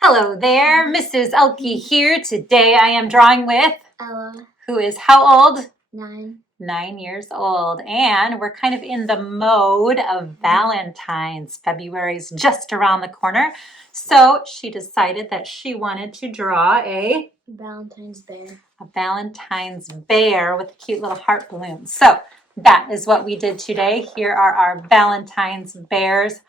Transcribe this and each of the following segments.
Hello there, Mrs. Ehlke here. Today I am drawing with Ella, who is how old? 9. 9 years old. And we're kind of in the mode of Valentine's. February's just around the corner. So she decided that she wanted to draw a Valentines Bear. Valentine's bear with a cute little heart balloon. So that is what we did today. Here are our Valentine's bears.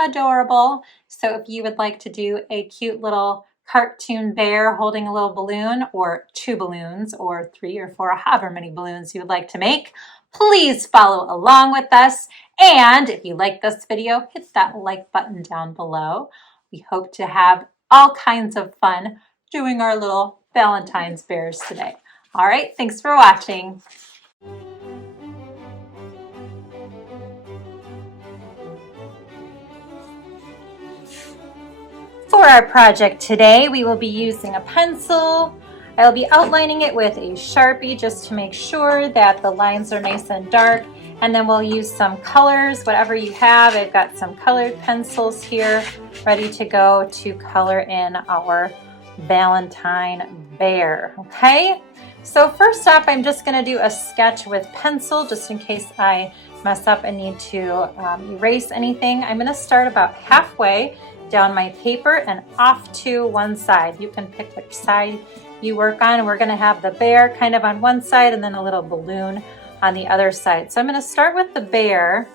Adorable. So if you would like to do a cute little cartoon bear holding a little balloon, or 2 balloons, or 3 or 4, however many balloons you would like to make, please follow along with us. And if you like this video, hit that like button down below. We hope to have all kinds of fun doing our little Valentine's bears today. All right, thanks for watching. For our project today, we will be using a pencil. I will be outlining it with a Sharpie just to make sure that the lines are nice and dark. And then we'll use some colors, whatever you have. I've got some colored pencils here ready to go to color in our Valentine bear, okay? So first off, I'm just gonna do a sketch with pencil just in case I mess up and need to erase anything. I'm gonna start about halfway down my paper and off to one side. You can pick which side you work on. We're gonna have the bear kind of on one side and then a little balloon on the other side. So I'm gonna start with the bear,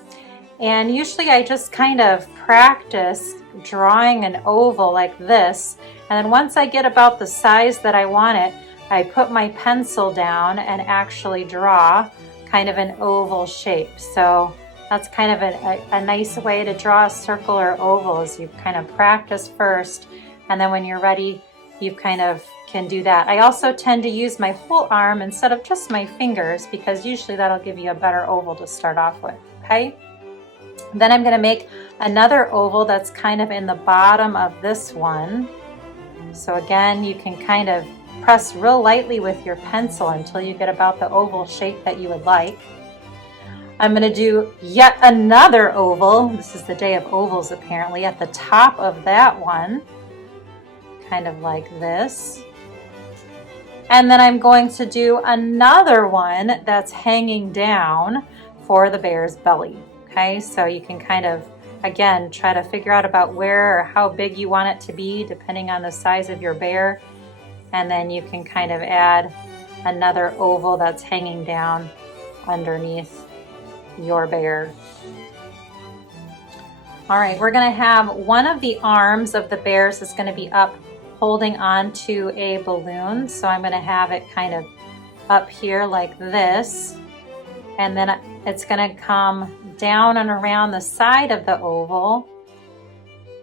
and usually I just kind of practice drawing an oval like this. And then once I get about the size that I want it, I put my pencil down and actually draw kind of an oval shape. So that's kind of a nice way to draw a circle or oval, is you kind of practice first, and then when you're ready, you kind of can do that. I also tend to use my whole arm instead of just my fingers, because usually that'll give you a better oval to start off with, okay? Then I'm gonna make another oval that's kind of in the bottom of this one. So again, you can kind of press real lightly with your pencil until you get about the oval shape that you would like. I'm going to do yet another oval. This is the day of ovals apparently, at the top of that one, kind of like this. And then I'm going to do another one that's hanging down for the bear's belly. Okay, so you can kind of, again, try to figure out about where or how big you want it to be depending on the size of your bear. And then you can kind of add another oval that's hanging down underneath your bear. All right, we're gonna have one of the arms of the bears is gonna be up holding on to a balloon. So I'm gonna have it kind of up here like this. And then it's gonna come down and around the side of the oval.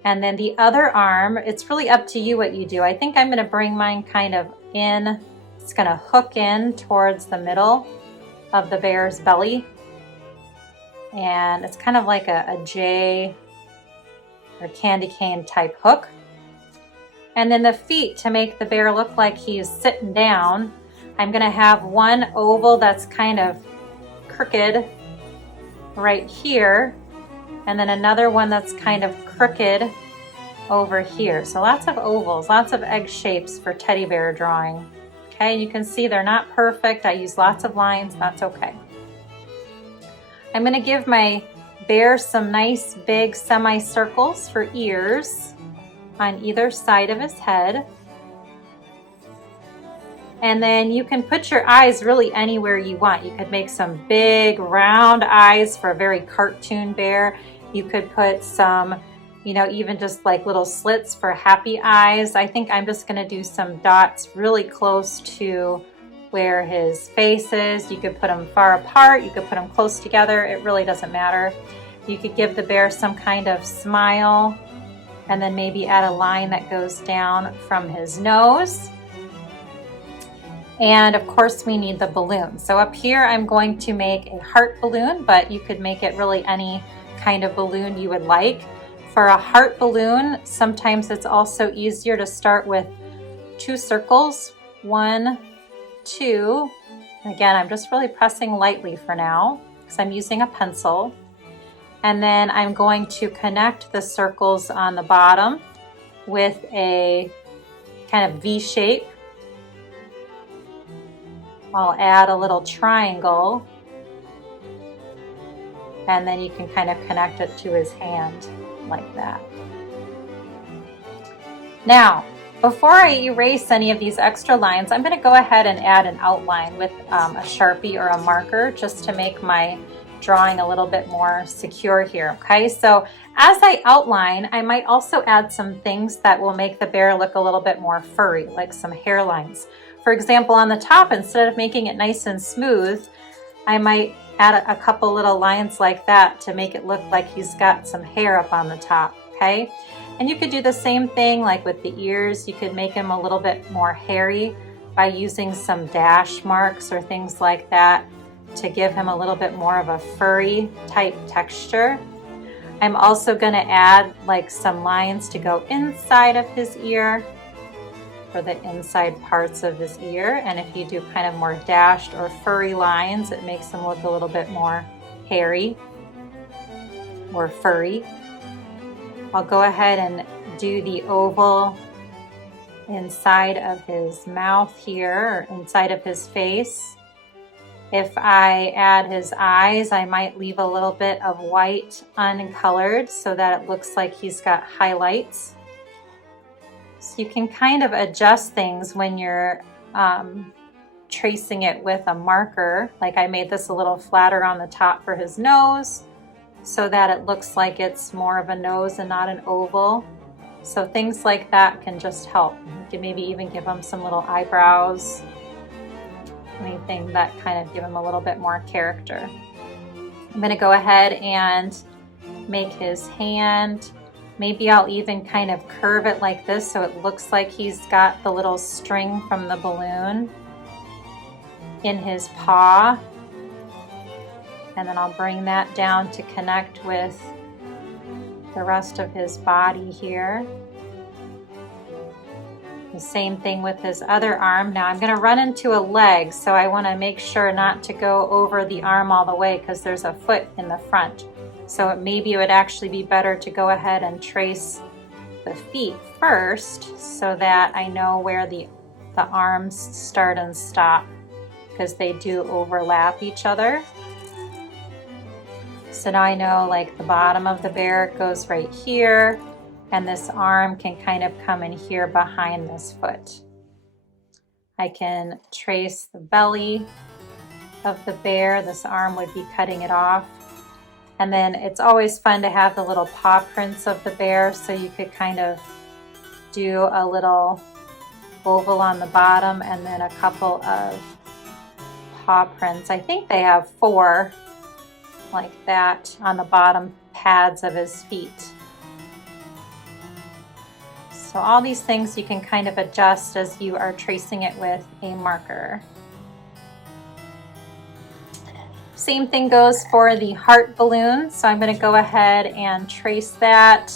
And then the other arm, it's really up to you what you do. I think I'm gonna bring mine kind of in. It's gonna hook in towards the middle of the bear's belly. And it's kind of like a J or candy cane type hook. And then the feet, to make the bear look like he's sitting down, I'm gonna have one oval that's kind of crooked right here, and then another one that's kind of crooked over here. So lots of ovals, lots of egg shapes for teddy bear drawing. Okay, you can see they're not perfect. I use lots of lines, that's okay. I'm gonna give my bear some nice big semicircles for ears on either side of his head. And then you can put your eyes really anywhere you want. You could make some big round eyes for a very cartoon bear. You could put some, even just like little slits for happy eyes. I think I'm just gonna do some dots really close to where his face is. You could put them far apart, you could put them close together, it really doesn't matter. You could give the bear some kind of smile, and then maybe add a line that goes down from his nose. And of course we need the balloon. So up here I'm going to make a heart balloon, but you could make it really any kind of balloon you would like. For a heart balloon, sometimes it's also easier to start with 2 circles, 1, 2. Again, I'm just really pressing lightly for now because I'm using a pencil. And then I'm going to connect the circles on the bottom with a kind of V shape. I'll add a little triangle, and then you can kind of connect it to his hand like that. Now, before I erase any of these extra lines, I'm going to go ahead and add an outline with a Sharpie or a marker just to make my drawing a little bit more secure here. Okay, so as I outline, I might also add some things that will make the bear look a little bit more furry, like some hairlines. For example, on the top, instead of making it nice and smooth, I might add a couple little lines like that to make it look like he's got some hair up on the top, okay? And you could do the same thing like with the ears. You could make him a little bit more hairy by using some dash marks or things like that to give him a little bit more of a furry type texture. I'm also gonna add like some lines to go inside of his ear, for the inside parts of his ear. And if you do kind of more dashed or furry lines, it makes them look a little bit more hairy or furry. I'll go ahead and do the oval inside of his mouth here, or inside of his face. If I add his eyes, I might leave a little bit of white uncolored so that it looks like he's got highlights. So you can kind of adjust things when you're tracing it with a marker. Like I made this a little flatter on the top for his nose so that it looks like it's more of a nose and not an oval. So things like that can just help. You can maybe even give him some little eyebrows, anything that kind of give him a little bit more character. I'm going to go ahead and make his hand. Maybe I'll even kind of curve it like this so it looks like he's got the little string from the balloon in his paw. And then I'll bring that down to connect with the rest of his body here. The same thing with his other arm. Now I'm going to run into a leg, so I want to make sure not to go over the arm all the way because there's a foot in the front. So maybe it would actually be better to go ahead and trace the feet first so that I know where the arms start and stop, because they do overlap each other. So now I know like the bottom of the bear goes right here, and this arm can kind of come in here behind this foot. I can trace the belly of the bear. This arm would be cutting it off. And then it's always fun to have the little paw prints of the bear, so you could kind of do a little oval on the bottom and then a couple of paw prints. I think they have 4 like that on the bottom pads of his feet. So all these things you can kind of adjust as you are tracing it with a marker. Same thing goes for the heart balloon. So I'm going to go ahead and trace that.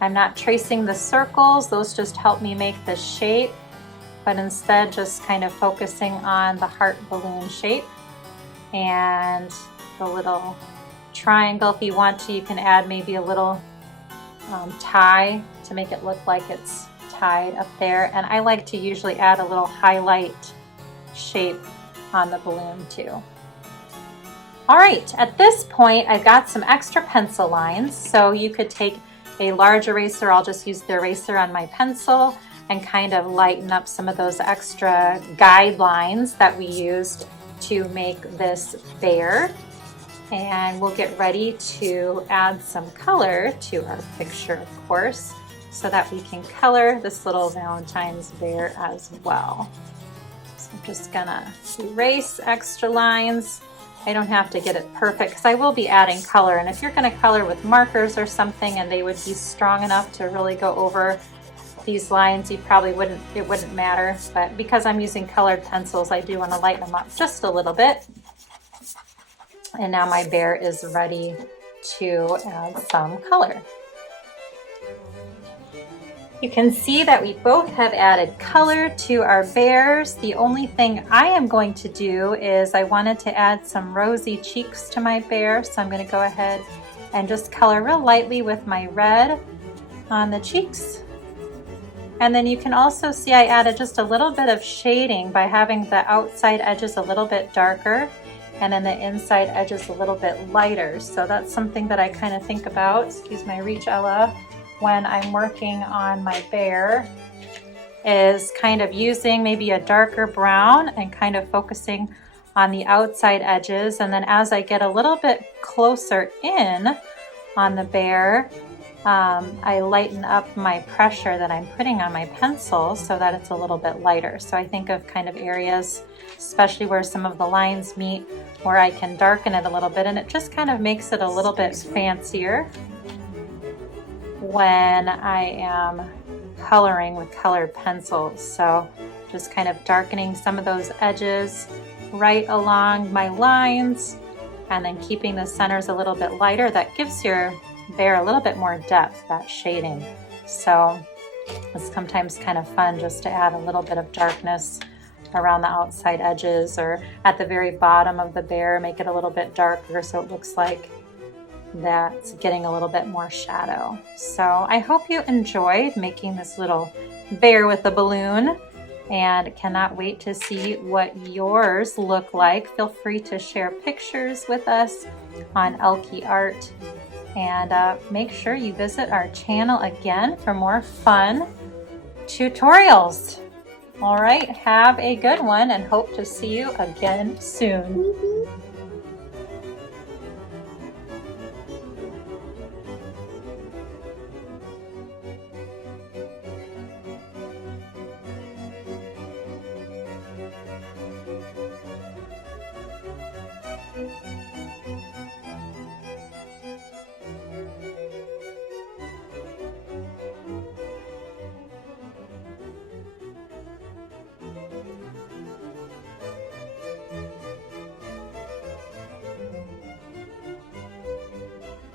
I'm not tracing the circles, those just help me make the shape, but instead just kind of focusing on the heart balloon shape and the little triangle. If you want to, you can add maybe a little tie to make it look like it's tied up there. And I like to usually add a little highlight shape on the balloon too. All right, at this point, I've got some extra pencil lines. So you could take a large eraser, I'll just use the eraser on my pencil and kind of lighten up some of those extra guidelines that we used to make this bear. And we'll get ready to add some color to our picture, of course, so that we can color this little Valentine's bear as well. So I'm just gonna erase extra lines. I don't have to get it perfect because I will be adding color, and if you're going to color with markers or something and they would be strong enough to really go over these lines, you probably wouldn't, it wouldn't matter. But because I'm using colored pencils, I do want to lighten them up just a little bit. And now my bear is ready to add some color. You can see that we both have added color to our bears. The only thing I am going to do is I wanted to add some rosy cheeks to my bear. So I'm going to go ahead and just color real lightly with my red on the cheeks. And then you can also see I added just a little bit of shading by having the outside edges a little bit darker and then the inside edges a little bit lighter. So that's something that I kind of think about, excuse my reach, Ella, when I'm working on my bear, is kind of using maybe a darker brown and kind of focusing on the outside edges. And then as I get a little bit closer in on the bear, I lighten up my pressure that I'm putting on my pencil so that it's a little bit lighter. So I think of kind of areas, especially where some of the lines meet, where I can darken it a little bit, and it just kind of makes it a little bit fancier when I am coloring with colored pencils. So just kind of darkening some of those edges right along my lines, and then keeping the centers a little bit lighter. That gives your bear a little bit more depth, that shading. So it's sometimes kind of fun just to add a little bit of darkness around the outside edges, or at the very bottom of the bear, make it a little bit darker so it looks like that's getting a little bit more shadow. So I hope you enjoyed making this little bear with the balloon, and cannot wait to see what yours look like. Feel free to share pictures with us on Ehlke Art, and make sure you visit our channel again for more fun tutorials. All right, have a good one and hope to see you again soon.